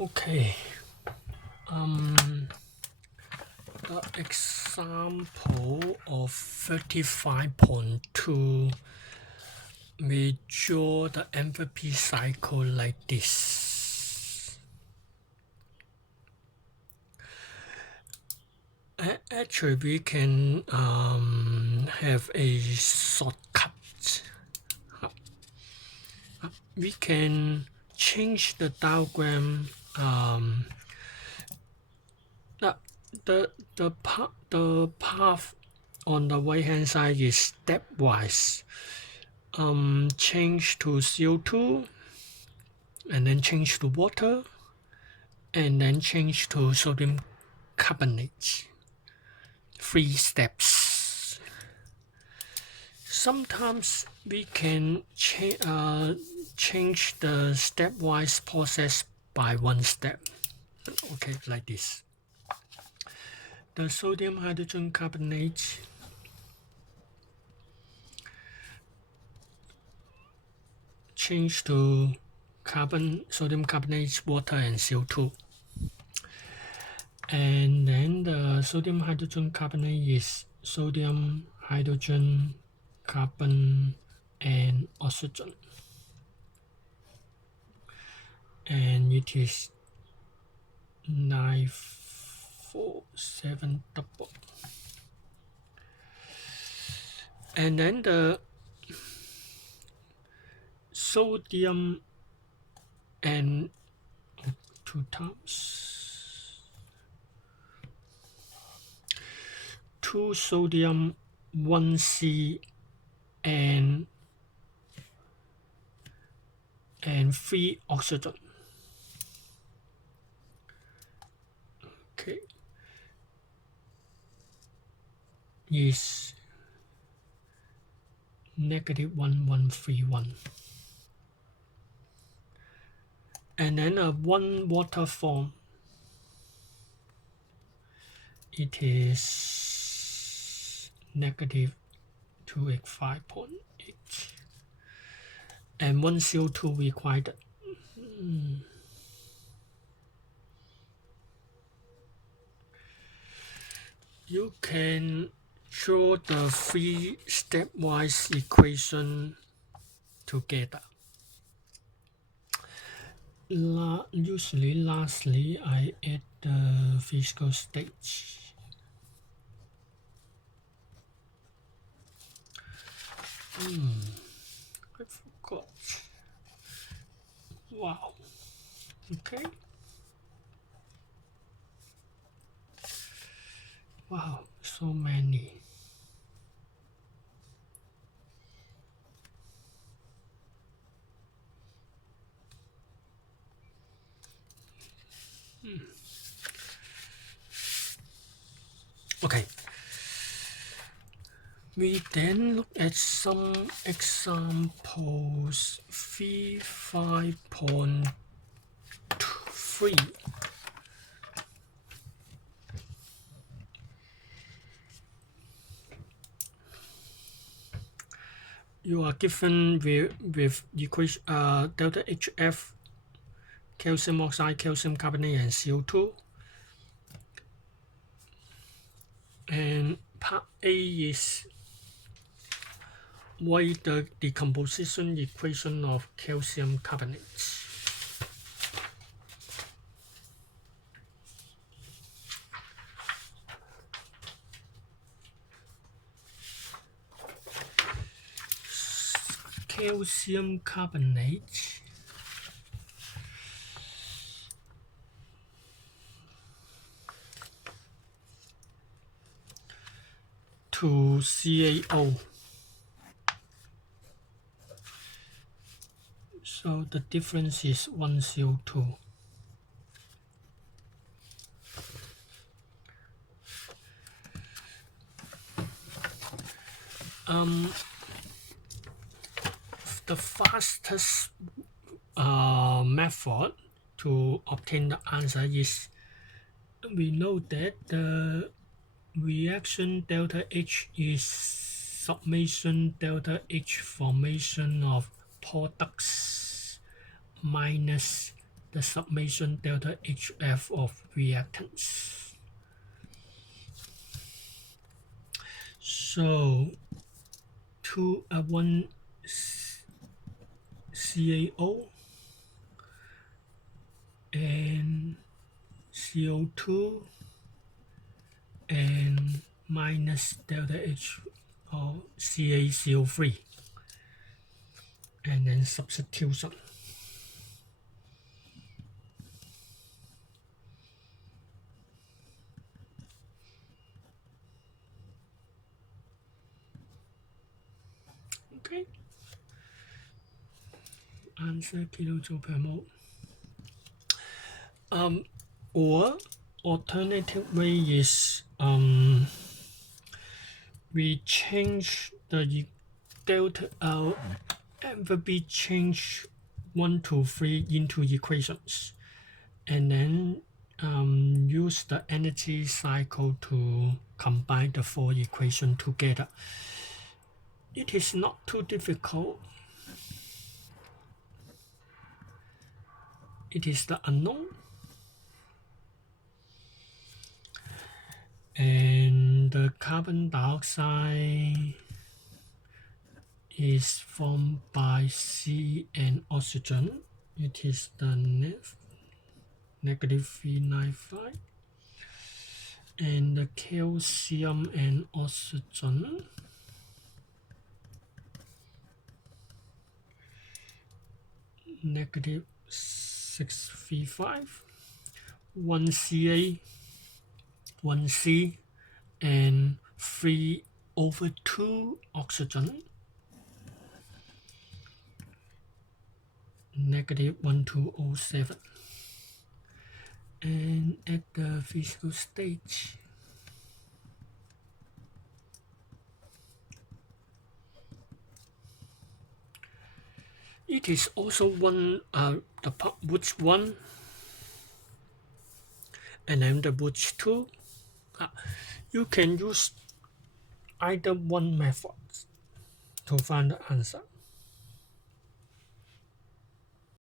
Okay. The example of 35.2, we draw the enthalpy cycle like this. Actually, we can have a shortcut. We can change the diagram. The path on the right hand side is stepwise. Change to CO2, and then change to water, and then change to sodium carbonate. 3 steps. Sometimes we can change the stepwise process by 1 step. Okay, like this. The sodium hydrogen carbonate change to sodium carbonate, water, and CO2. And then the sodium hydrogen carbonate is sodium, hydrogen, carbon, and oxygen. And it is 947 double. And then the sodium and 2 times 2 sodium, 1 C, and 3 oxygen. Okay, is -1131. And then a 1 water form, it is -285.8. And 1 CO2 required. You can draw the 3 stepwise equation together. Lastly, I add the physical state. I forgot. Wow. Okay. Wow, so many. Okay. We then look at some examples. 5.3. You are given with equation delta HF, calcium oxide, calcium carbonate, and CO2. And part A is write the decomposition equation of calcium carbonate. Calcium carbonate to CaO. So the difference is 1 CO2. The fastest method to obtain the answer is, we know that the reaction delta H is summation delta H formation of products minus the summation delta HF of reactants. So 1 CaO and CO2 and minus delta H or CaCO3, and then substitution. Okay. Answer kilojoule per mole. Or alternative way is we change the delta L and be change 1 to 3 into equations, and then use the energy cycle to combine the 4 equations together. It is not too difficult. It is the unknown. And the carbon dioxide is formed by C and oxygen. It is the negative 395. And the calcium and oxygen negative 635. 1 Ca, 1 C, and 3/2 oxygen, negative 1207. And at the physical stage, it is also one the Wurtz 1 and then the Wurtz 2. You can use either one method to find the answer.